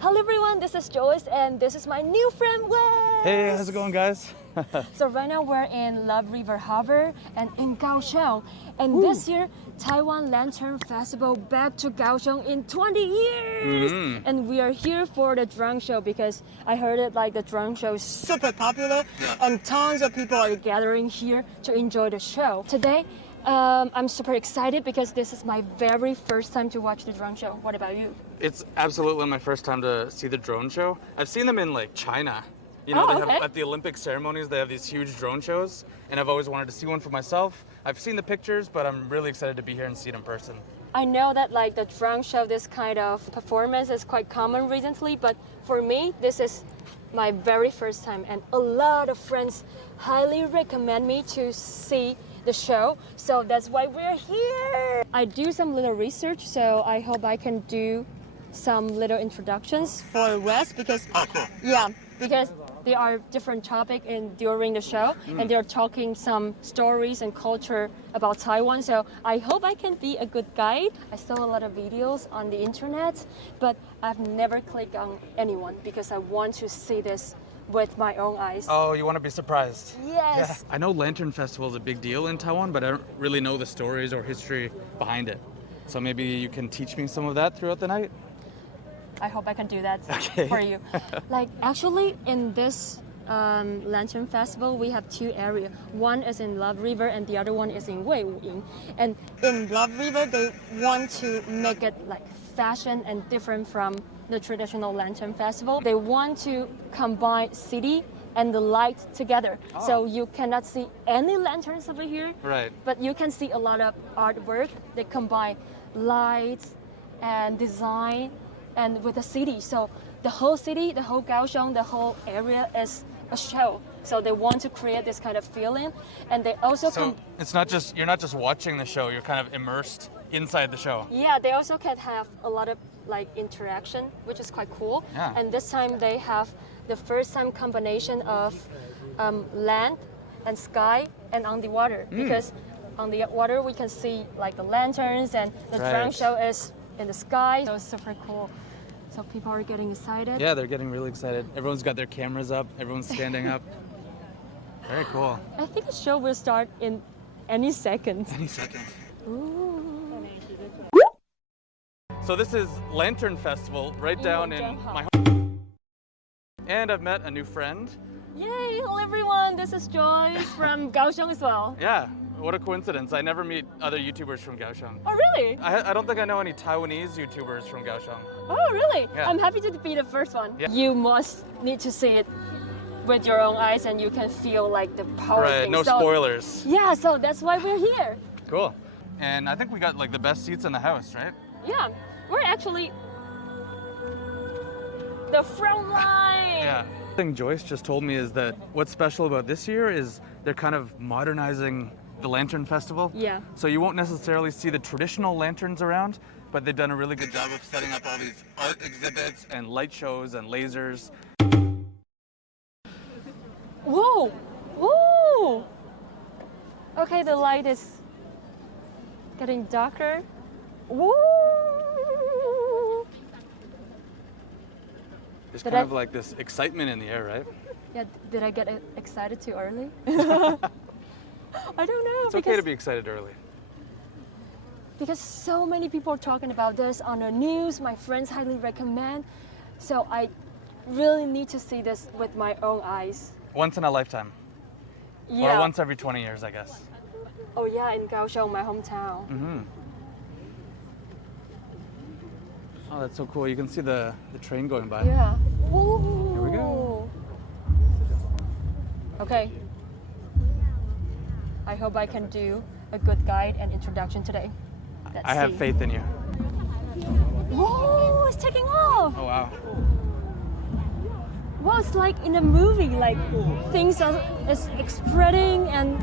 Hello everyone, this is Joyce and this is my new friend Wes. Hey, how's it going, guys? So right now we're in Love River Harbor and in Kaohsiung. And this year, Taiwan Lantern Festival back to Kaohsiung in 20 years. And we are here for the drone show because I heard it like the drone show is super popular and tons of people are gathering here to enjoy the show. Today, I'm super excited because this is my very first time to watch the drone show. What about you? It's absolutely my first time to see the drone show. I've seen them in like China. You know, they have at the Olympic ceremonies, they have these huge drone shows, and I've always wanted to see one for myself. I've seen the pictures, but I'm really excited to be here and see it in person. I know that like the drone show, this kind of performance is quite common recently, but for me, this is my very first time, and a lot of friends highly recommend me to see the show, so that's why we're here. I do some little research, so I hope I can do some little introductions for Wes because because there are different topics during the show and they're talking some stories and culture about Taiwan, so I hope I can be a good guide. I saw a lot of videos on the internet, but I've never clicked on anyone because I want to see this with my own eyes. Oh, you want to be surprised? Yes. Yeah. I know Lantern Festival is a big deal in Taiwan, but I don't really know the stories or history behind it. So maybe you can teach me some of that throughout the night? I hope I can do that for you. Like actually in this Lantern Festival, we have two areas. One is in Love River and the other one is in Weiwuying. And in Love River, they want to make it like fashion and different from the traditional Lantern Festival. They want to combine city and the light together. So you cannot see any lanterns over here, but you can see a lot of artwork that combine light and design and with the city. So the whole city, the whole Kaohsiung, the whole area is a show. So they want to create this kind of feeling, and they also it's not just you're not just watching the show, you're kind of immersed inside the show. Yeah, they also can have a lot of like interaction, which is quite cool. Yeah. And this time they have the first time combination of land and sky and on the water, because on the water we can see like the lanterns and the drone show is in the sky. So it's super cool. So people are getting excited. Yeah, they're getting really excited. Everyone's got their cameras up, everyone's standing up. Very cool. I think the show will start in any second. Any second. Ooh. So this is Lantern Festival right down in my home. And I've met a new friend. Yay, hello everyone, this is Joyce from Kaohsiung as well. Yeah, what a coincidence. I never meet other YouTubers from Kaohsiung. Oh really? I don't think I know any Taiwanese YouTubers from Kaohsiung. Oh really? Yeah. I'm happy to be the first one. Yeah. You must need to see it with your own eyes and you can feel like the power thing. No spoilers. Yeah, so that's why we're here. Cool. And I think we got like the best seats in the house, right? Yeah, we're actually the front line. Yeah. The thing Joyce just told me is that what's special about this year is they're kind of modernizing the Lantern Festival. Yeah. So you won't necessarily see the traditional lanterns around, but they've done a really good job of setting up all these art exhibits and light shows and lasers. Whoa! Whoa! Okay, the light is getting darker. Woo! There's kind of like this excitement in the air, right? Yeah, did I get excited too early? I don't know. It's okay to be excited early. Because so many people are talking about this on the news, my friends highly recommend. So I really need to see this with my own eyes. Once in a lifetime. Yeah. Or once every 20 years, I guess. Oh yeah, in Kaohsiung, my hometown. Oh, that's so cool. You can see the train going by. Yeah. Woo. Here we go. Okay. I hope I can do a good guide and introduction today. I have faith in you. Whoa, it's taking off. Oh, wow. Well, it's like in a movie, like things are spreading and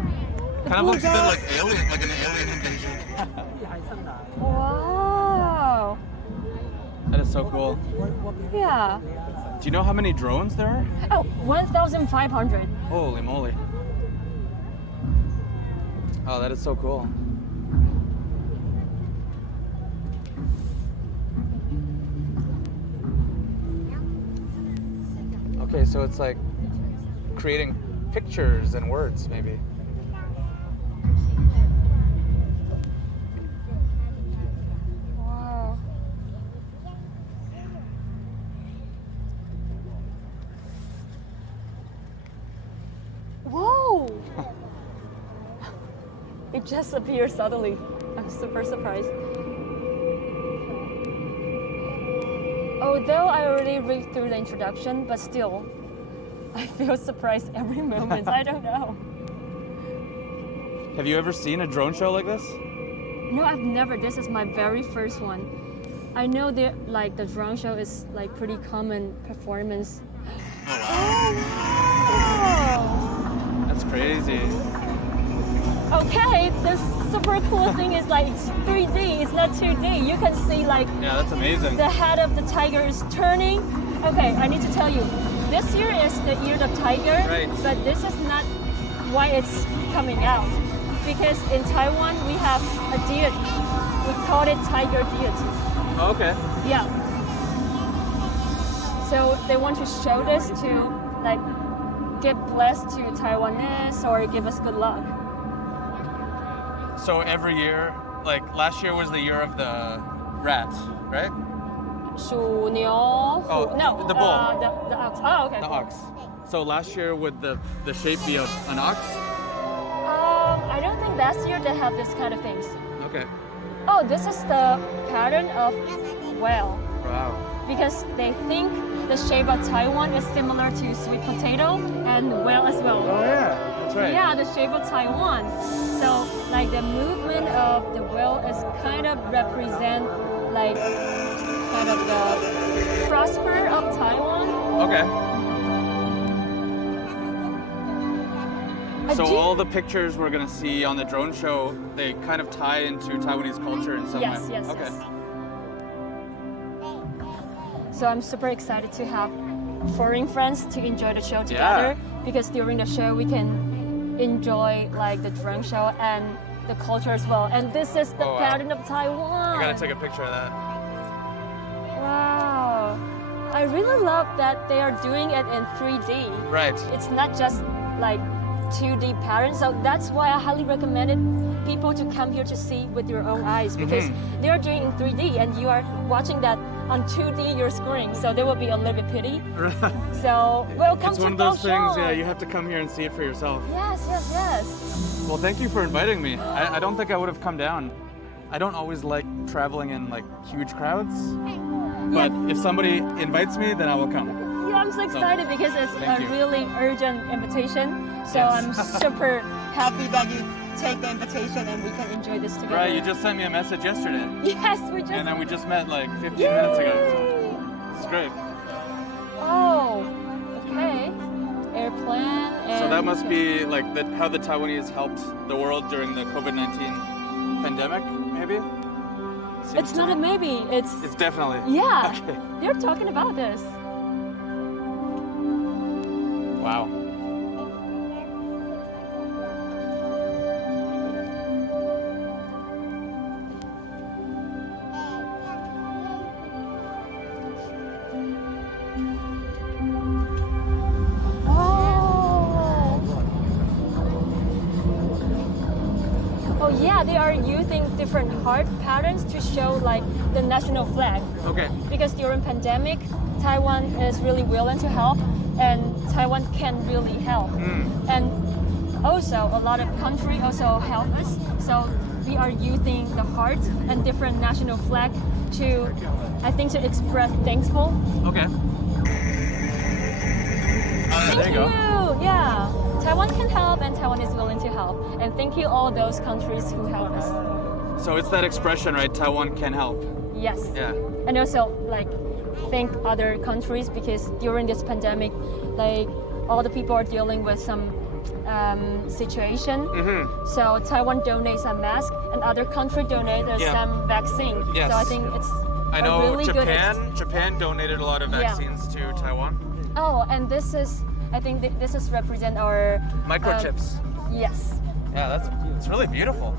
Kind of looks a bit like alien, like an alien invasion. Wow. That is so cool. Yeah. Do you know how many drones there are? Oh, 1,500. Holy moly. Oh, that is so cool. Okay, so it's like creating pictures and words, maybe. Wow. Whoa! It just appeared suddenly. I'm super surprised. Although I already read through the introduction, but still, I feel surprised every moment. I don't know. Have you ever seen a drone show like this? No, I've never. This is my very first one. I know that like the drone show is like pretty common performance. Oh, wow. That's crazy. Okay, the super cool thing is like it's 3D, it's not 2D. You can see like Yeah, that's amazing. the head of the tiger is turning. Okay, I need to tell you, this year is the year of tiger, Right. but this is not why it's coming out. Because in Taiwan we have a deity. We call it tiger deity. Oh, okay. Yeah. So they want to show this to like give blessed to Taiwanese or give us good luck. So every year, like last year was the year of the rat, right? 鼠牛 Oh, no, the bull. The ox. Oh, okay. The ox. So last year would the shape be of an ox? I don't think last year they have this kind of things. Okay. Oh, this is the pattern of whale Wow. because they think the shape of Taiwan is similar to sweet potato and whale as well. Oh yeah, that's right. Yeah, the shape of Taiwan. So like the movement of the whale is kind of represent like kind of the prosper of Taiwan. Okay. I So do- all the pictures we're gonna see on the drone show, they kind of tie into Taiwanese culture in some Yes, way. yes, Okay. yes. So I'm super excited to have foreign friends to enjoy the show together because during the show we can enjoy like the drone show and the culture as well. And this is the Oh, wow. pattern of Taiwan. I gotta take a picture of that. Wow. I really love that they are doing it in 3D. Right. It's not just like 2D pattern. So that's why I highly recommended people to come here to see with your own eyes because they are doing in 3D and you are watching that on 2D your screen. So there will be a little bit pity. So welcome It's to one of those things, Kaohsiung. yeah, you have to come here and see it for yourself. Yes, yes, yes. Well, thank you for inviting me. I don't think I would have come down. I don't always like traveling in like huge crowds, but if somebody invites me, then I will come. Yeah, I'm so excited because it's Thank a you. really urgent invitation. So Yes. I'm super happy that you take the invitation and we can enjoy this together. Right, you just sent me a message yesterday, Yes, we just. and then we just met like 15 minutes ago. So it's great. Oh, okay. Airplane. And So that must be like how the Taiwanese helped the world during the COVID-19 pandemic, maybe? It's not a maybe. It's definitely. yeah. Okay. They're talking about this. Wow. Oh yeah, they are using different heart patterns to show like the national flag. Okay. Because during pandemic, Taiwan is really willing to help and Taiwan can really help. And also a lot of countries also help us. So we are using the heart and different national flag to, I think, to express thankful. Okay. Thank there you go. Yeah. Taiwan can help and Taiwan is willing to help. And thank you all those countries who help us. So it's that expression, right? Taiwan can help. Yes. Yeah. And also like thank other countries because during this pandemic, like all the people are dealing with some situation. So Taiwan donates a mask and other country donated some vaccine. Yes. So I think it's I know a really Japan donated a lot of vaccines to Taiwan. Oh, and this is, I think this is represent our Microchips. Yes. Yeah, it's really beautiful.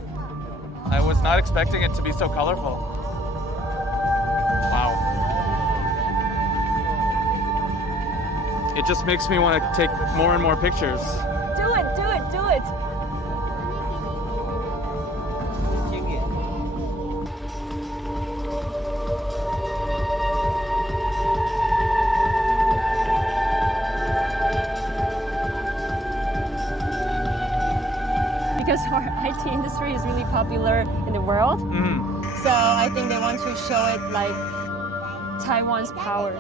I was not expecting it to be so colorful. Wow. It just makes me want to take more and more pictures. Do it, do it, do it. Because our IT industry is really popular in the world. So I think they want to show it like Taiwan's power.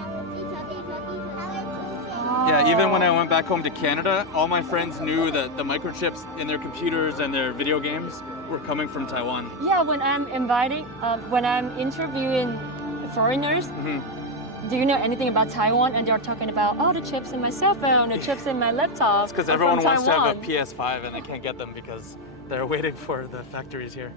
Yeah, even when I went back home to Canada, all my friends knew that the microchips in their computers and their video games were coming from Taiwan. Yeah, when I'm interviewing foreigners, do you know anything about Taiwan? And they're talking about, oh, the chips in my cell phone, the chips in my laptop. It's because everyone wants to have a PS5 and they can't get them because they're waiting for the factories here.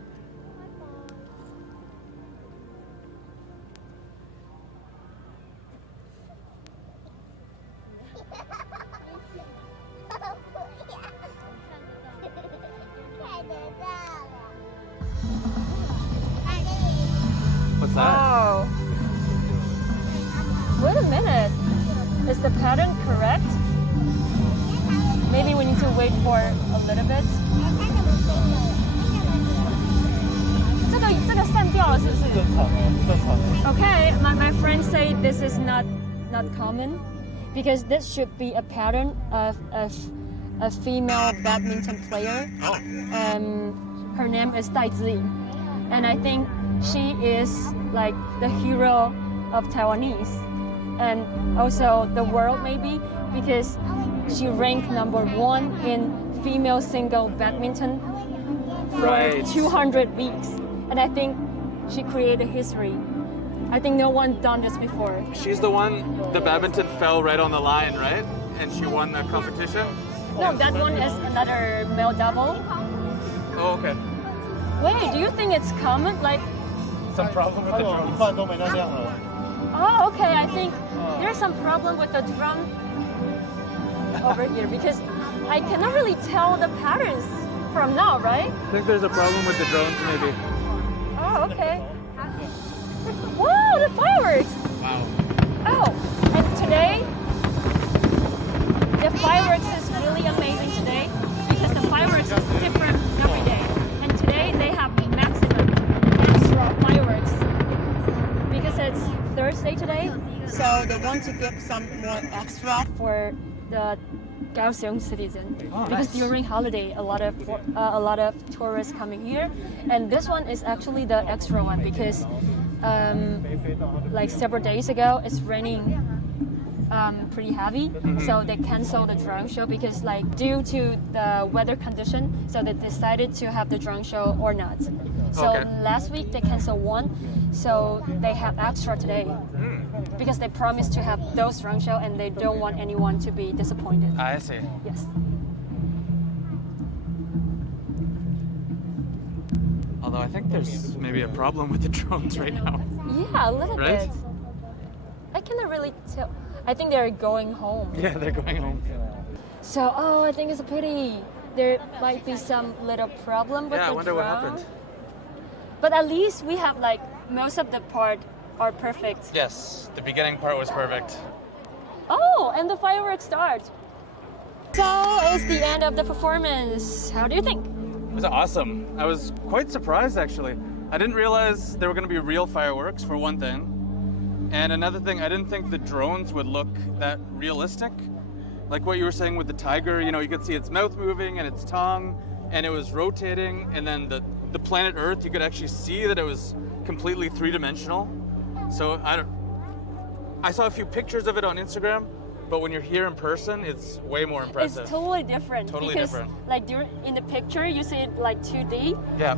What's that? Oh. Wait a minute. Is the pattern correct? Maybe we need to wait for a little bit. 这个散掉了是不是？正常哦。 Okay, my friends say this is not common because this should be a pattern of a female badminton player. Her name is Dai Ziying, and I think she is like the hero of Taiwanese and also the world maybe because she ranked #1 in female single badminton for 200 weeks, and I think she created history. I think no one done this before. She's the one, the badminton fell right on the line, right? And she won the competition? No, that one is another male double. Oh, okay. Wait, do you think it's common? Like, Some problem with the drones? oh, okay, I think there's some problem with the drum over here because I cannot really tell the patterns from now, right? I think there's a problem with the drones, maybe. Oh, okay. Wow, the fireworks! Wow. Oh, and today, the fireworks is really amazing today because the fireworks is different every day. And today they have maximum extra fireworks because it's Thursday today, so they want to give some more extra for the Kaohsiung citizen because during holiday a lot of tourists coming here, and this one is actually the extra one because like several days ago it's raining pretty heavy, so they canceled the drone show because like due to the weather condition, so they decided to have the drone show or not. So last week they canceled one, so they have extra today because they promised to have those drone show and they don't want anyone to be disappointed. I see. Yes. Although I think there's maybe a problem with the drones right now. Yeah, a little Right? bit. I cannot really tell. I think they're going home. Yeah, they're going home. So, oh, I think it's a pity. There might be some little problem with Yeah, I the wonder drone. what happened. But at least we have like most of the part are perfect. Yes, the beginning part was perfect. Oh, and the fireworks start. So it's the end of the performance. How do you think? It was awesome. I was quite surprised, actually. I didn't realize there were going to be real fireworks, for one thing. And another thing, I didn't think the drones would look that realistic. Like what you were saying with the tiger, you know, you could see its mouth moving and its tongue, and it was rotating, and then the planet Earth, you could actually see that it was completely three-dimensional. So I saw a few pictures of it on Instagram, but when you're here in person, it's way more impressive. It's totally different. Totally because, different. Like in the picture, you see it like 2D. Yeah.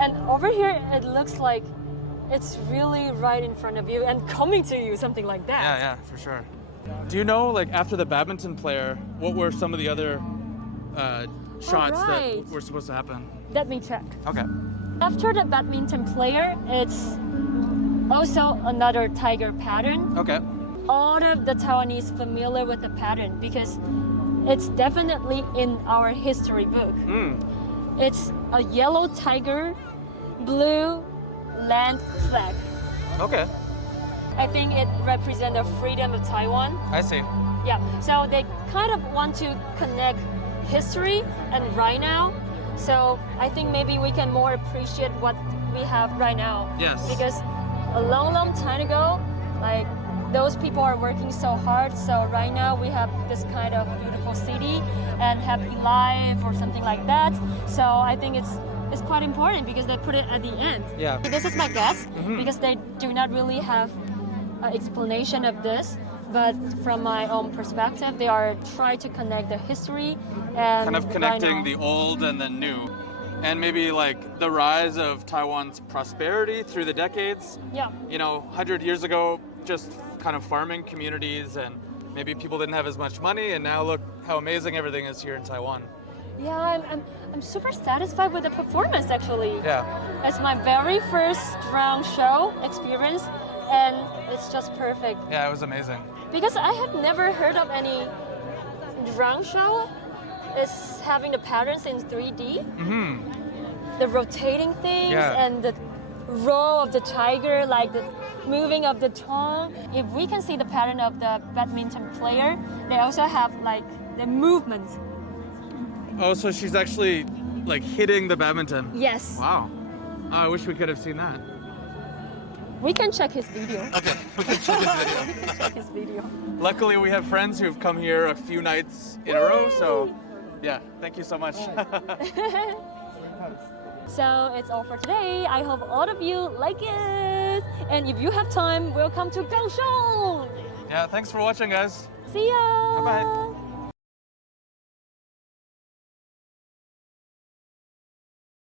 And over here, it looks like it's really right in front of you and coming to you, something like that. Yeah, for sure. Do you know, like, after the badminton player, what were some of the other shots that were supposed to happen? Let me check. Okay. After the badminton player, it's also another tiger pattern. Okay. All of the Taiwanese familiar with the pattern because it's definitely in our history book. It's a yellow tiger, blue land flag. Okay. I think it represents the freedom of Taiwan. I see. Yeah, so they kind of want to connect history and right now. So I think maybe we can more appreciate what we have right now. Yes. Because a long, long time ago, like those people are working so hard. So right now we have this kind of beautiful city and happy life or something like that. So I think it's quite important because they put it at the end. Yeah. This is my guess because they do not really have an explanation of this. But from my own perspective, they are trying to connect the history and kind of connecting right the old and the new. And maybe like the rise of Taiwan's prosperity through the decades. Yeah. 100 years ago, just kind of farming communities and maybe people didn't have as much money, and now look how amazing everything is here in Taiwan. Yeah, I'm super satisfied with the performance actually. Yeah. It's my very first drone show experience and it's just perfect. Yeah, it was amazing. Because I have never heard of any drone show is having the patterns in 3D. The rotating things and the roll of the tiger, like the moving of the tongue. If we can see the pattern of the badminton player, they also have like the movement. Oh, so she's actually like hitting the badminton. Yes. Wow. I wish we could have seen that. We can check his video. Okay, we can check his video. Check his video. Luckily, we have friends who've come here a few nights in a row, so yeah, thank you so much. So it's all for today. I hope all of you like it. And if you have time, welcome to Kaohsiung. Yeah, thanks for watching, guys. See ya. Bye-bye.